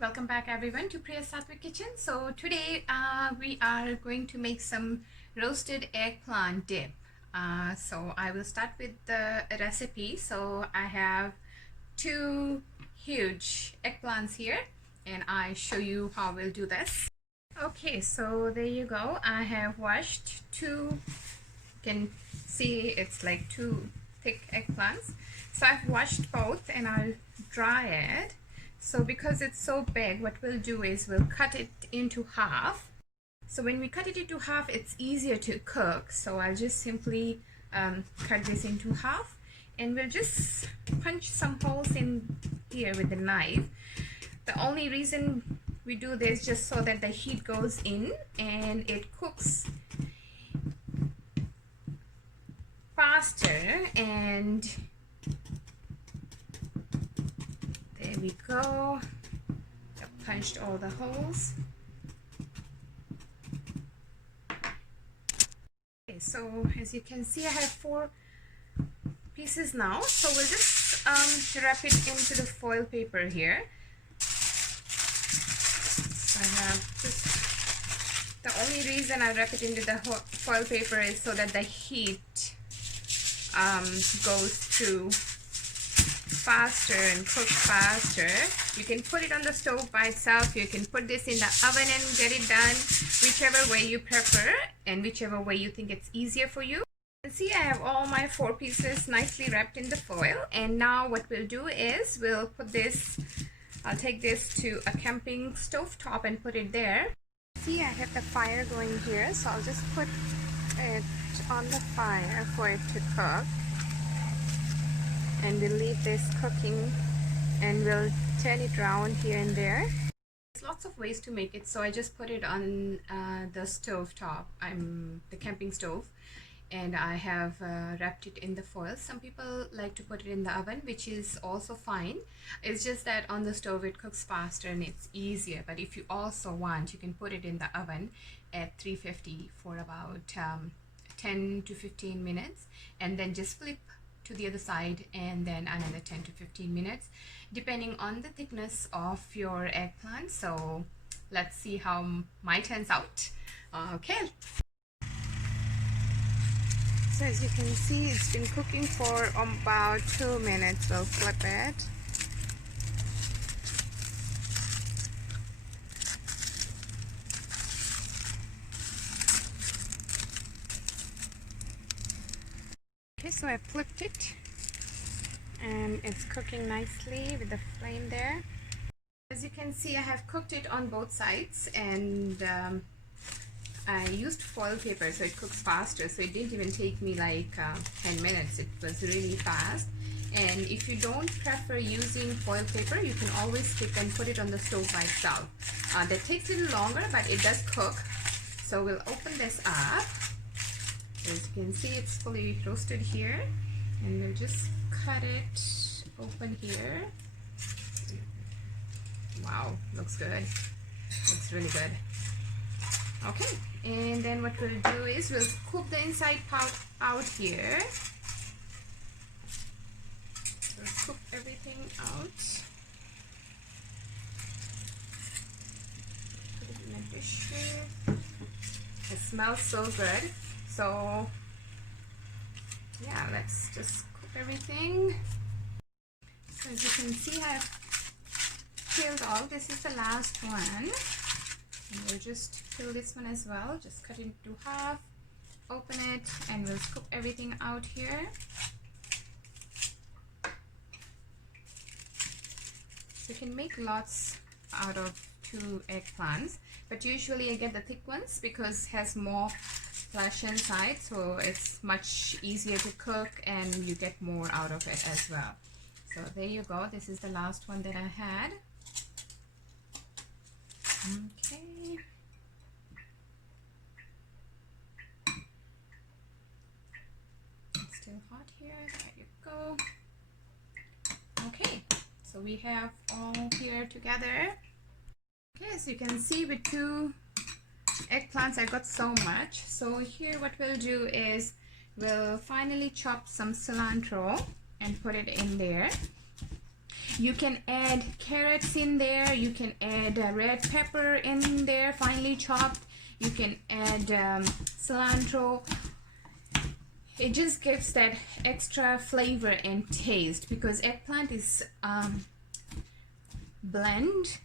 Welcome back everyone to Priya Sattvic Kitchen. So today we are going to make some roasted eggplant dip. So I will start with the recipe. So I have two huge eggplants here and I show you how we'll do this. Okay, so there you go. I have washed two, you can see it's like two thick eggplants. So I've washed both and I'll dry it. So because it's so big, what we'll do is we'll cut it into half. So when we cut it into half, it's easier to cook. So I'll just simply cut this into half and we'll just punch some holes in here with the knife. The only reason we do this just so that the heat goes in and it cooks faster. And there we go. I punched all the holes. Okay, so as you can see, I have 4 pieces now. So we'll just wrap it into the foil paper here. So I have just, the only reason I wrap it into the foil paper is so that the heat goes through faster and cooks faster. You can put it on the stove by itself, you can put this in the oven and get it done, whichever way you prefer and whichever way you think it's easier for you. And see, I have all my 4 pieces nicely wrapped in the foil, and now what we'll do is we'll put this, I'll take this to a camping stove top and put it there. See, I have the fire going here, so I'll just put it on the fire for it to cook. And we'll leave this cooking and we'll turn it around here and there. There's lots of ways to make it, so I just put it on the stove top, the camping stove, and I have wrapped it in the foil. Some people like to put it in the oven, which is also fine. It's just that on the stove it cooks faster and it's easier, but if you also want, you can put it in the oven at 350 for about 10 to 15 minutes and then just flip to the other side and then another 10 to 15 minutes depending on the thickness of your eggplant. So let's see how mine turns out. Okay, so as you can see, it's been cooking for about 2 minutes. We'll flip it. Okay, so I flipped it and it's cooking nicely with the flame there. As you can see, I have cooked it on both sides, and I used foil paper so it cooks faster, so it didn't even take me like 10 minutes. It was really fast. And if you don't prefer using foil paper, you can always stick and put it on the stove by itself. That takes a little longer, but it does cook. So we'll open this up. As you can see, it's fully roasted here, and we'll just cut it open here. Wow, looks good. Looks really good. Okay, and then what we'll do is we'll scoop the inside part out here. We'll scoop everything out. Put it in a dish here. It smells so good. So yeah, let's just cook everything. So as you can see, I've peeled all. This is the last one. And we'll just peel this one as well. Just cut it into half, open it, and we'll scoop everything out here. So you can make lots out of 2 eggplants, but usually I get the thick ones because it has more flesh inside, so it's much easier to cook and you get more out of it as well. So there you go. This is the last one that I had. Okay. It's still hot here. There you go. Okay, so we have all here together. Okay, as you can see, with 2 eggplants I got so much. So here what we'll do is we'll finally chop some cilantro and put it in there. You can add carrots in there, you can add red pepper in there finely chopped, you can add cilantro. It just gives that extra flavor and taste because eggplant is blend.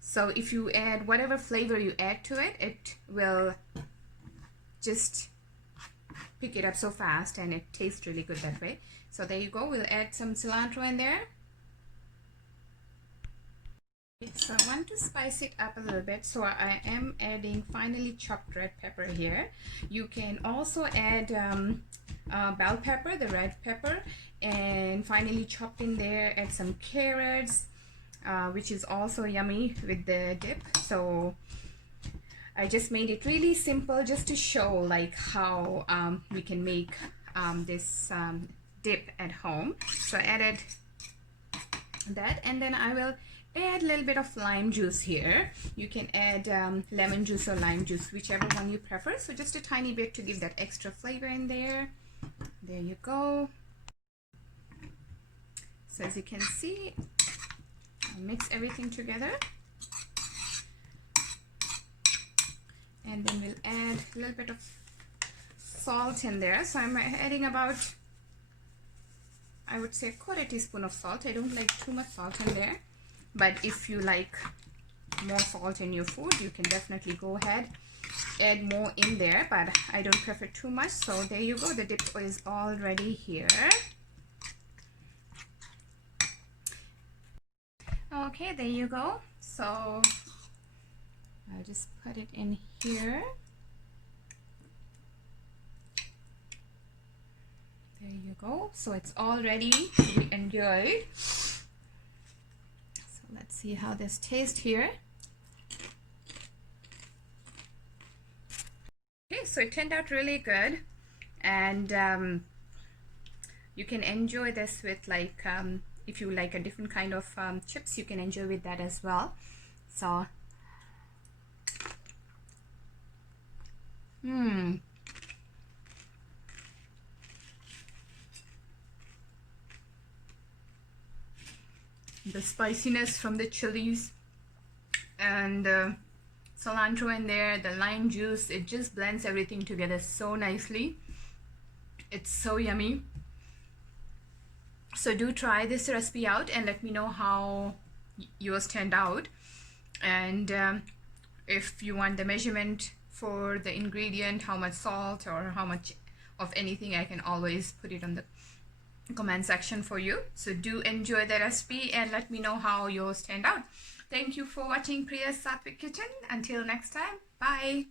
So if you add whatever flavor you add to it, it will just pick it up so fast and it tastes really good that way. So there you go. We'll add some cilantro in there. So I want to spice it up a little bit, so I am adding finely chopped red pepper here. You can also add bell pepper, the red pepper, and finely chopped in there. Add some carrots, which is also yummy with the dip. So I just made it really simple just to show like how we can make this dip at home. So I added that, and then I will add a little bit of lime juice here. You can add lemon juice or lime juice, whichever one you prefer. So just a tiny bit to give that extra flavor in there. There you go. So as you can see, I'll mix everything together. And then we'll add a little bit of salt in there. So I'm adding about, I would say, 1/4 teaspoon of salt. I don't like too much salt in there. But if you like more salt in your food, you can definitely go ahead, add more in there, but I don't prefer too much. So there you go, the dip is already here. Okay, there you go. So I'll just put it in here. There you go. So it's all ready to be enjoyed. Let's see how this tastes here. Okay, so it turned out really good, and you can enjoy this with like if you like a different kind of chips, you can enjoy with that as well. So the spiciness from the chilies and cilantro in there, the lime juice, it just blends everything together so nicely. It's so yummy. So do try this recipe out and let me know how yours turned out. And if you want the measurement for the ingredient, how much salt or how much of anything, I can always put it on the comment section for you. So do enjoy the recipe and let me know how yours turned out. Thank you for watching Priya's Sattvic Kitchen. Until next time, bye.